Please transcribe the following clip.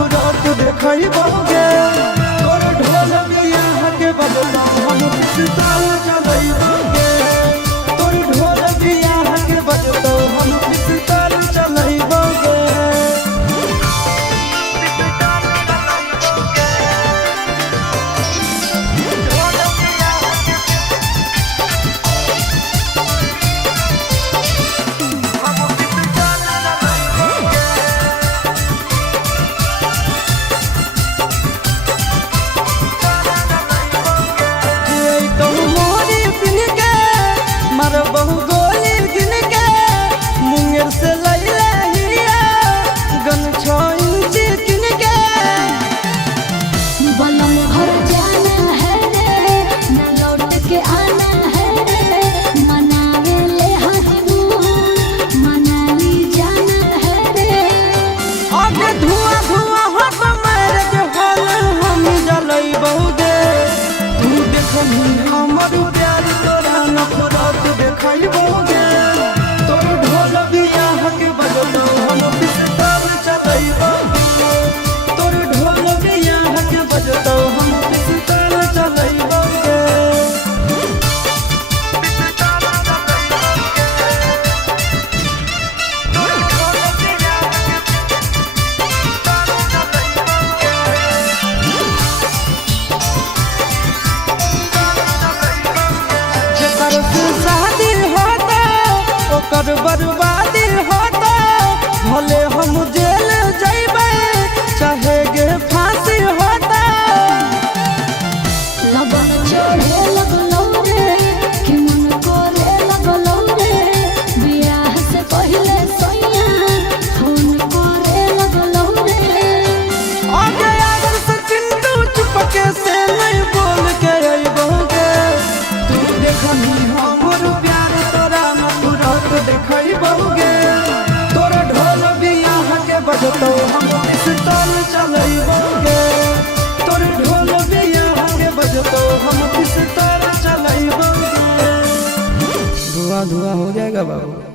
नफरत देखैबोगे तोर ढोल बियाह के बजता हम पिस्तौल चलैबोगे तोर ढोल बियाह के बजता हम पिस्तौल चलैबोगे बहु गोली गिन के मुंगेर से लैले हिया गन 6 इंच किन के बलम घर जाना है रे न लौट के आना है रे मनावे ले हनीमून मनाली जाना है रे आगे धुआं धुआं हट मैरिज हॉल हम जलैबोगे तू देखनी हमर प्यार तोरा नफरत देखैबोगे तोर ढोल बियाह के बजता हम पिस्तौल चलैबोगे तोर ढोल बियाह के बजता हम पिस्तौल चलैबोगे शादी होता ओकर बर्बादी होता भले हम जेल जइबै चाहे गे फांसी होता लगन चढ़े लगलौ रे कि मन करे लगलौ रे बियाह से पहले सैया फोन करे लगलौ रे आगे अगर से चिंटू चुपके से नहीं बोल के अइबोगे तू देखनी हमर प्यार तोरा नफरत देखैबोगे तोर ढोल बियाह के बजतौ हम पिस्तौल चलैबोगे तोर ढोल बियाह के बजतौ हम पिस्तौल चलैबोगे धुआं धुआं हो जाएगा बाबू।